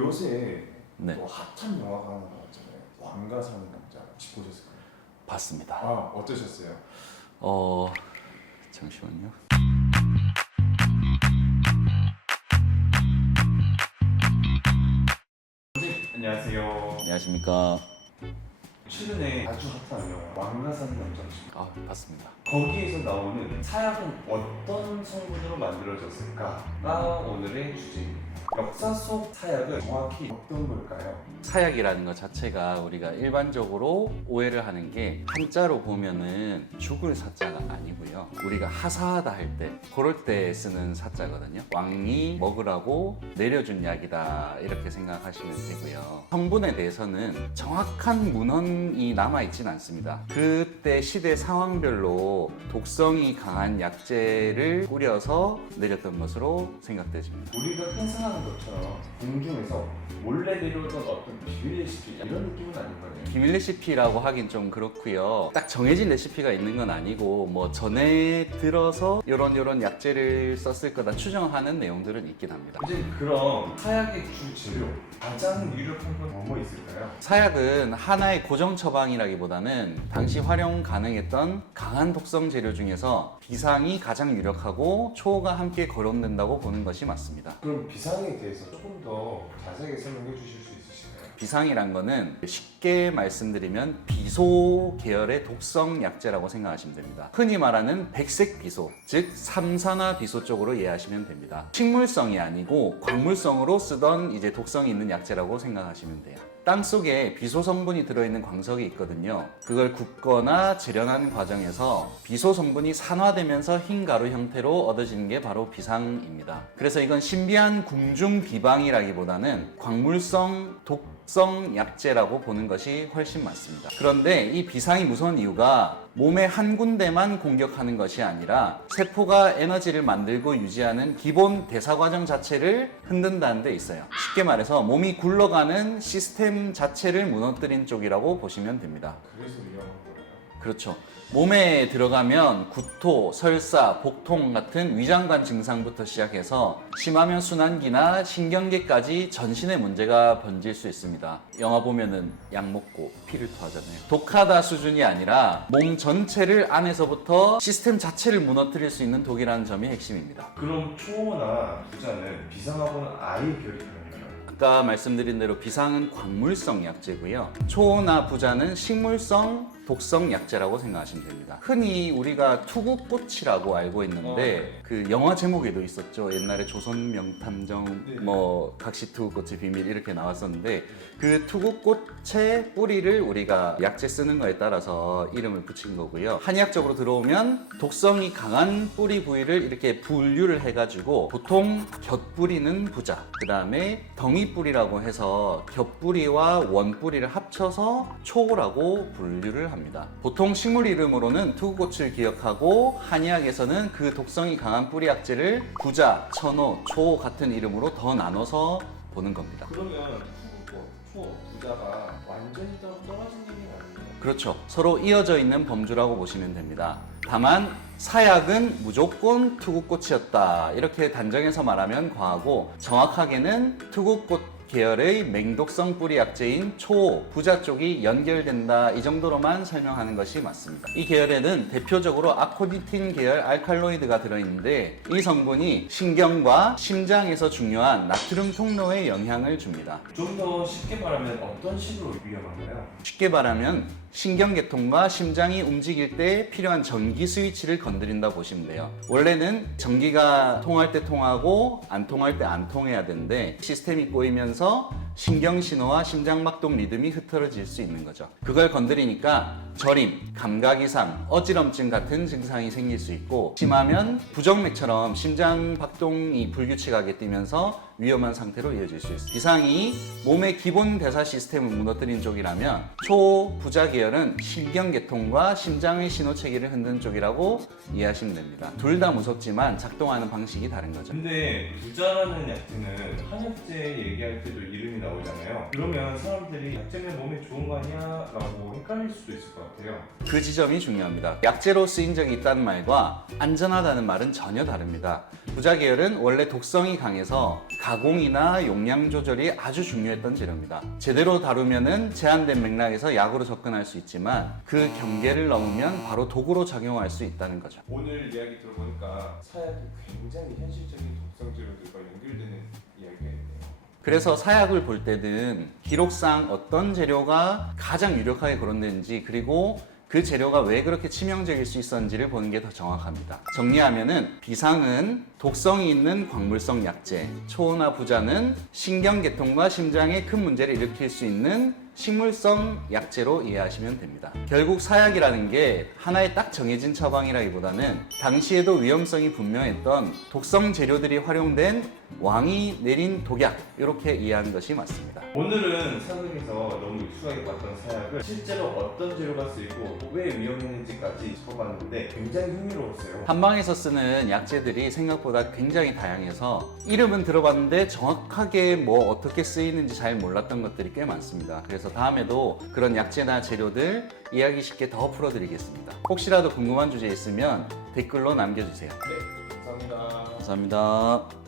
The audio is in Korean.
요새 네. 또 핫한 영화가 하나 나왔잖아요. 왕가 사는 남자. 혹시 보셨을까요? 봤습니다. 아, 어떠셨어요? 잠시만요. 안녕하세요. 안녕하십니까. 최근에 아주 핫한 영화 왕가 사는 남자. 봤습니다. 거기에서 나오는 사약은 어떤 성분으로 만들어졌을까가 오늘의 주제입니다. 역사 속 사약은 정확히 어떤 걸까요? 사약이라는 것 자체가 우리가 일반적으로 오해를 하는 게 한자로 보면은 죽을 사자가 아니고요. 우리가 하사하다 할 때 그럴 때 쓰는 사자거든요. 왕이 먹으라고 내려준 약이다 이렇게 생각하시면 되고요. 성분에 대해서는 정확한 문헌이 남아있진 않습니다. 그때 시대 상황별로 독성이 강한 약재를 뿌려서 내렸던 것으로 생각되집니다. 우리가 흔상하는 것처럼 궁중에서 몰래 내려오던 어떤 비밀 레시피 이런 느낌은 아닌 거네요. 비밀 레시피라고 하긴 좀 그렇고요. 딱 정해진 레시피가 있는 건 아니고 뭐 전에 들어서 이런 약재를 썼을 거다 추정하는 내용들은 있긴 합니다. 이제 그럼 사약의 주 재료 가장 유력한 건 뭐뭐 있을까요? 사약은 하나의 고정 처방이라기보다는 당시 활용 가능했던 강한 독성 재료 중에서 비상이 가장 유력하고 초가 함께 거론된다고 보는 것이 맞습니다. 그럼 비상에 대해서 조금 더 자세하게 설명해 주실 수 있으실까요? 비상이란 거는 쉽게 말씀드리면 비소 계열의 독성 약재라고 생각하시면 됩니다. 흔히 말하는 백색 비소, 즉 삼산화 비소 쪽으로 이해하시면 됩니다. 식물성이 아니고 광물성으로 쓰던 이제 독성이 있는 약재라고 생각하시면 돼요. 땅 속에 비소 성분이 들어있는 광석이 있거든요. 그걸 굽거나 재련하는 과정에서 비소 성분이 산화되면서 흰 가루 형태로 얻어지는 게 바로 비상입니다. 그래서 이건 신비한 궁중 비방이라기보다는 광물성 독성 약재라고 보는 것이 훨씬 맞습니다. 그런데 이 비상이 무서운 이유가 몸의 한 군데만 공격하는 것이 아니라 세포가 에너지를 만들고 유지하는 기본 대사 과정 자체를 흔든다는 데 있어요. 쉽게 말해서 몸이 굴러가는 시스템 자체를 무너뜨린 쪽이라고 보시면 됩니다. 그래서 위험한 거예요. 그렇죠. 몸에 들어가면 구토, 설사, 복통 같은 위장관 증상부터 시작해서 심하면 순환기나 신경계까지 전신에 문제가 번질 수 있습니다. 영화 보면은 약 먹고 피를 토하잖아요. 독하다 수준이 아니라 몸 전체를 안에서부터 시스템 자체를 무너뜨릴 수 있는 독이라는 점이 핵심입니다. 그럼 초나 부자는 비상하고는 아예 결이 다른가요? 아까 말씀드린 대로 비상은 광물성 약재고요. 초나 부자는 식물성 독성 약재라고 생각하시면 됩니다. 흔히 우리가 투구꽃이라고 알고 있는데 그 영화 제목에도 있었죠. 옛날에 조선 명탐정 뭐 각시 투구꽃의 비밀 이렇게 나왔었는데 그 투구꽃의 뿌리를 우리가 약재 쓰는 거에 따라서 이름을 붙인 거고요. 한의학적으로 들어오면 독성이 강한 뿌리 부위를 이렇게 분류를 해가지고 보통 곁뿌리는 부자, 그 다음에 덩이뿌리라고 해서 곁뿌리와 원뿌리를 합쳐서 초라고 분류를 합니다. 보통 식물 이름으로는 투구꽃을 기억하고 한의학에서는 그 독성이 강한 뿌리 약재를 부자, 천호, 초 같은 이름으로 더 나눠서 보는 겁니다. 그러면 투구꽃, 초, 부자가 완전히 떨어진 얘기는 아니에요? 그렇죠. 서로 이어져 있는 범주라고 보시면 됩니다. 다만 사약은 무조건 투구꽃이었다 이렇게 단정해서 말하면 과하고 정확하게는 투구꽃 계열의 맹독성 뿌리 약재인 초, 부자 쪽이 연결된다 이 정도로만 설명하는 것이 맞습니다. 이 계열에는 대표적으로 아코니틴 계열 알칼로이드가 들어있는데 이 성분이 신경과 심장에서 중요한 나트륨 통로에 영향을 줍니다. 좀 더 쉽게 말하면 어떤 식으로 위험한가요? 쉽게 말하면 신경계통과 심장이 움직일 때 필요한 전기 스위치를 건드린다 보시면 돼요. 원래는 전기가 통할 때 통하고 안 통할 때 안 통해야 되는데 시스템이 꼬이면서 신경신호와 심장박동 리듬이 흐트러질 수 있는 거죠. 그걸 건드리니까 저림, 감각이상, 어지럼증 같은 증상이 생길 수 있고 심하면 부정맥처럼 심장박동이 불규칙하게 뛰면서 위험한 상태로 이어질 수 있습니다. 비상이 몸의 기본 대사 시스템을 무너뜨린 쪽이라면 초, 부자 계열은 신경계통과 심장의 신호체계를 흔드는 쪽이라고 이해하시면 됩니다. 둘 다 무섭지만 작동하는 방식이 다른 거죠. 근데 부자라는 약재는 한약재 얘기할 때도 이름이 나오잖아요. 그러면 사람들이 약재는 몸에 좋은 거 아니야? 라고 헷갈릴 수도 있을 것 같아요. 그 지점이 중요합니다. 약재로 쓰인 적이 있다는 말과 안전하다는 말은 전혀 다릅니다. 부자 계열은 원래 독성이 강해서 가공이나 용량 조절이 아주 중요했던 재료입니다. 제대로 다루면은 제한된 맥락에서 약으로 접근할 수 있지만 그 경계를 넘으면 바로 독으로 작용할 수 있다는 거죠. 오늘 이야기 들어보니까 사약이 굉장히 현실적인 독성 재료들과 연결되는 이야기가 있네요. 그래서 사약을 볼 때는 기록상 어떤 재료가 가장 유력하게 거론되는지 그리고 그 재료가 왜 그렇게 치명적일 수 있었는지를 보는 게 더 정확합니다. 정리하면은 비상은 독성이 있는 광물성 약재, 초나 부자는 신경계통과 심장에 큰 문제를 일으킬 수 있는 식물성 약재로 이해하시면 됩니다. 결국 사약이라는 게 하나의 딱 정해진 처방이라기보다는 당시에도 위험성이 분명했던 독성 재료들이 활용된 왕이 내린 독약 이렇게 이해하는 것이 맞습니다. 오늘은 사극에서 너무 익숙하게 봤던 사약을 실제로 어떤 재료가 쓰이고 왜 위험했는지까지 짚어봤는데 굉장히 흥미로웠어요. 한방에서 쓰는 약재들이 생각보다 굉장히 다양해서 이름은 들어봤는데 정확하게 뭐 어떻게 쓰이는지 잘 몰랐던 것들이 꽤 많습니다. 그래서 다음에도 그런 약재나 재료들 이야기 쉽게 더 풀어드리겠습니다. 혹시라도 궁금한 주제 있으면 댓글로 남겨주세요. 네, 감사합니다. 감사합니다.